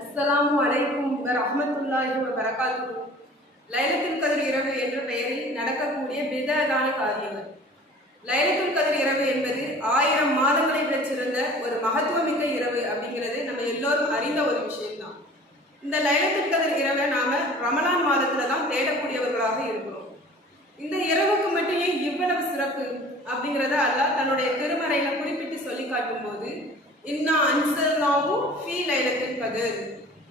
அஸ்ஸலாமு அலைக்கும் வரஹ்மத்துல்லாஹி வபரகாத்துஹு. லைலத்துல் கத்ர் இரவு என்ற பெயரில் நடக்கக்கூடிய பிதஅத்தான காரியங்கள். லைலத்துல் கத்ர் இரவு என்பது 1000 மாதங்களை விட சிறந்த ஒரு மகத்துவமிக்க இரவு அப்படிங்கிறது நம்ம எல்லோரும் அறிந்த ஒரு விஷயம்தான். இந்த லைலத்துல் கத்ர் இரவை நாம ரமலான் மாதத்துல தான் தேடக்கூடியவர்களாக இருக்கிறோம். இந்த இரவுக்கு மட்டும் ஏன் இவ்வளவு சிறப்பு அப்படிங்கிறத அல்லாஹ் தன்னுடைய திருமறையில குறிப்பிட்டு சொல்லி காட்டும் போது, இன்னா அன்சல்நாஹு ஃபீ லைலத்துல் கத்ர்,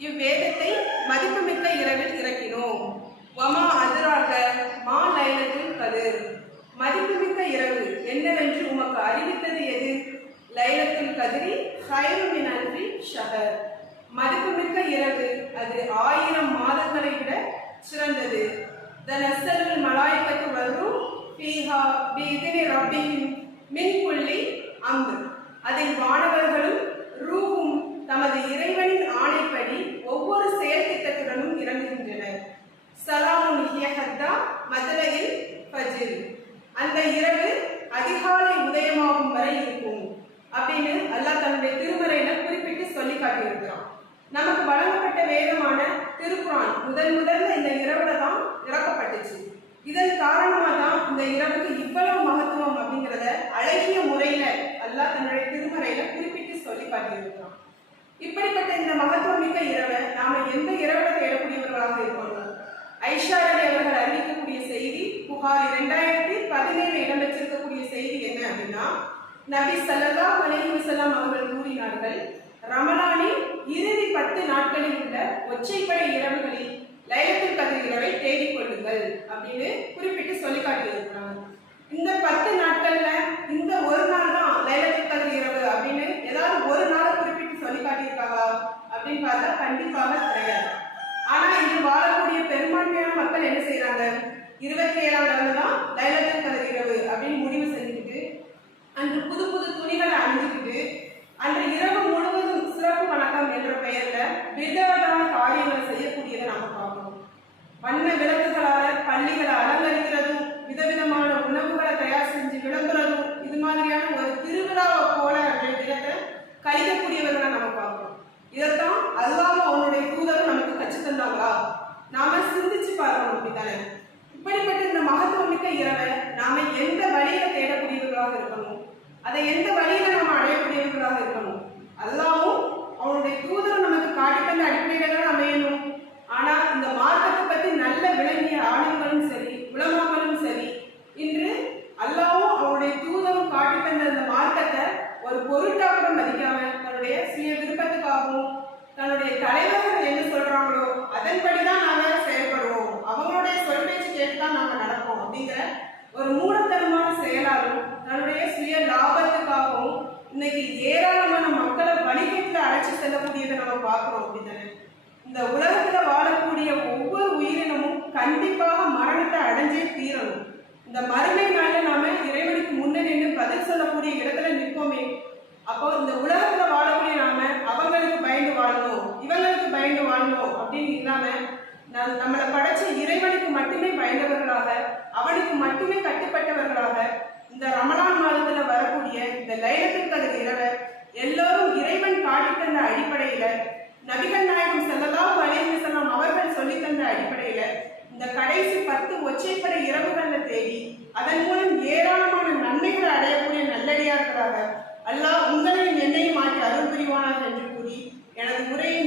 இவ்வேதத்தை மதிப்புமிக்க இரவில் இறக்கினோம். வமா அதுராக மா லைலத்துல் கத்ர், மதிப்புமிக்க இரவு என்னவென்று உமக்கு அறிவித்தது எது? லைலத்துல் கத்ரி கைரும் மின் அல்ஃபி ஷஹர், மதிப்புமிக்க இரவு அது 1000 மாதங்களை விட சிறந்தது. தனஸ்ஸலுல் மலாயிகத்து வர்ரூஹ் ஃபீஹா பிஇذن ரப்பிஹிம் மின் குல்லி அம்ர், அதில் வானவர்களும் ரூஹும் தமது இறைவனின் ஆணைப்படி ஒவ்வொரு செயல் திட்டத்துடனும் இறங்குகின்றனர். சலாமுன் ஹிய ஹத்தா மத்லஇல் ஃபஜ்ர், அந்த இரவு அதிகாலை உதயமாகும் வரை இருக்கும் அப்படின்னு அல்லாஹ் தன்னுடைய திருமறையில குறிப்பிட்டு சொல்லி காட்டியிருக்கிறான். நமக்கு வழங்கப்பட்ட வேதமான திருக்குர்ஆன் முதல்ல இந்த இரவுல தான் இறக்கப்பட்டுச்சு. இதன் காரணமா தான் இந்த இரவுக்கு இவ்வளவு மகத்துவம் அப்படிங்கிறத அழகிய முறையில அல்லாஹ் தன்னுடைய திருமறையில குறிப்பிட்டு சொல்லி காட்டியிருக்கிறான். இப்படிப்பட்ட இந்த மகத்துவமிக்க இரவை நாம எந்த இரவுல தேடக்கூடியவர்களாக இருக்கணும்? ஐஷா ரலி அவர்கள் அறிவிக்கக்கூடிய செய்தி, புகாரி 2017 இடம்பெற்றிருக்கக்கூடிய செய்தி என்ன அப்படின்னா, நபி ஸல்லல்லாஹு அலைஹி வஸல்லம் அவர்கள் கூறினார்கள், ரமலானின் இறுதி 10 நாட்களில் உள்ள ஒற்றைப்படை இரவுகளில் லைலத்துல் கத்ர் இரவை தேடிக் கொள்ளுங்கள் அப்படின்னு குறிப்பிட்டு சொல்லி காட்டியிருக்கிறாங்க. இந்த 10 நாட்கள்ல இந்த ஒரு நாள் தான் லைலத்துல் கத்ர் இரவு அப்படின்னு ஏதாவது ஒரு நாள் குறிப்பிட்டு சொல்லி காட்டியிருக்காங்களா அப்படின்னு பார்த்தா கண்டிப்பாக கிடையாது. ஆனா இன்று வாழக்கூடிய பெரும்பான்மையான மக்கள் என்ன செய்யறாங்க? 27ஆம் நாள் தான் லைலத்துல் கத்ர் இரவு அப்படின்னு முடிவு செஞ்சுக்கிட்டு அன்று புது புது துணிகளை அணிஞ்சுக்கிட்டு அன்று இரவு முழுவதும் சிறப்பு வணக்கம் என்ற பெயர்ல பிதஅத்தான காரியங்களை செய்யக்கூடியதை நாம பார்க்கணும். வண்ண விளக்குகளால பள்ளிகளை அலங்கரிக்கிறதும், விதவிதமான உணவுகளை தயார் செஞ்சு விளம்புறதும், இது மாதிரியான ஒரு திருவிழாவை போல அந்த தினத்தை கழிக்கக்கூடியவர்களை நம்ம பார்க்கணும். இதைத்தான் அல்லாஹ் அவனுடைய தூதரும் நமக்கு கற்றுத் தந்தாங்களா? நாம சிந்திச்சு பார்க்கணும். அப்படித்தானே? இப்படிப்பட்ட இந்த மகத்துவமிக்க இரவை நாம எந்த வழியில தேடக்கூடியவர்களாக இருக்கணும்? அதை எந்த வழியில நம்ம அடையக்கூடியவர்களாக இருக்கணும்? அல்லாஹ்வும் அவனுடைய தூதரும் நமக்கு காட்டி தந்த அடிப்படையில தான் அமையணும். ஆனா இந்த மார்க்கத்தை பத்தி நல்ல விளங்கிய ஆளுங்களும் சரி, உலமாக்களும் சரி, இன்று அல்லாஹ்வும் அவனுடைய தூதரும் காட்டி தந்த இந்த மார்க்கத்தை ஒரு பொருட்டாக மதிக்காம தன்னுடைய சுய விருப்பத்துக்காகவும் தன்னுடைய தலைவர்கள் என்ன சொல்றாங்களோ அதன்படிதான் நாங்க செயல்படுவோம், அவங்களுடைய சொல் பேச்சு கேட்டுதான் நாங்க நடப்போம் அப்படிங்கிற ஒரு மூடத்தனமான செயலாலும் தன்னுடைய சுய லாபத்துக்காகவும் இன்னைக்கு ஏராளமான மக்களை வழிகேட்டுல அழைச்சி செல்லக்கூடியதை நம்ம பார்க்கிறோம். அப்படித்தானே? இந்த உலகத்துல வாழக்கூடிய ஒவ்வொரு உயிரினமும் கண்டிப்பாக மரணத்தை அடைஞ்சே தீரணும். இந்த மறுமை நாள்ல நாம இறைவனுக்கு முன்னே நின்று பதில் சொல்லக்கூடிய இடத்துல நிற்போமே. அப்போ இந்த உலகத்துல வாழக்கூடிய நாம அவங்களுக்கு பயந்து வாழணும், இவங்களுக்கு பயந்து வாழணும் அப்படின்னு இல்லாம நம்மளை படைச்ச இறைவனுக்கு மட்டுமே பயந்தவர்களாக, அவனுக்கு மட்டுமே கட்டுப்பட்டவர்களாக இந்த ரமலான் மாதத்துல வரக்கூடிய இந்த லைலத்துல் கத்ர் இரவை எல்லோரும் இறைவன் காட்டி தந்த அடிப்படையில, நபிகள் நாயகம் ஸல்லல்லாஹு அலைஹி வஸல்லம் அவர்கள் சொல்லி தந்த அடிப்படையில இந்த கடைசி 10 ஒற்றைப்படை இரவுகள்ல தேடி அதன் மூலம் ஏராளமான நன்மைகளை அடையக்கூடிய நல்லடியார்களாக அல்லாஹ் உங்களையும் என்னையும் மாற்றி அருள் புரிவானாக என்று கூறி எனது உரையை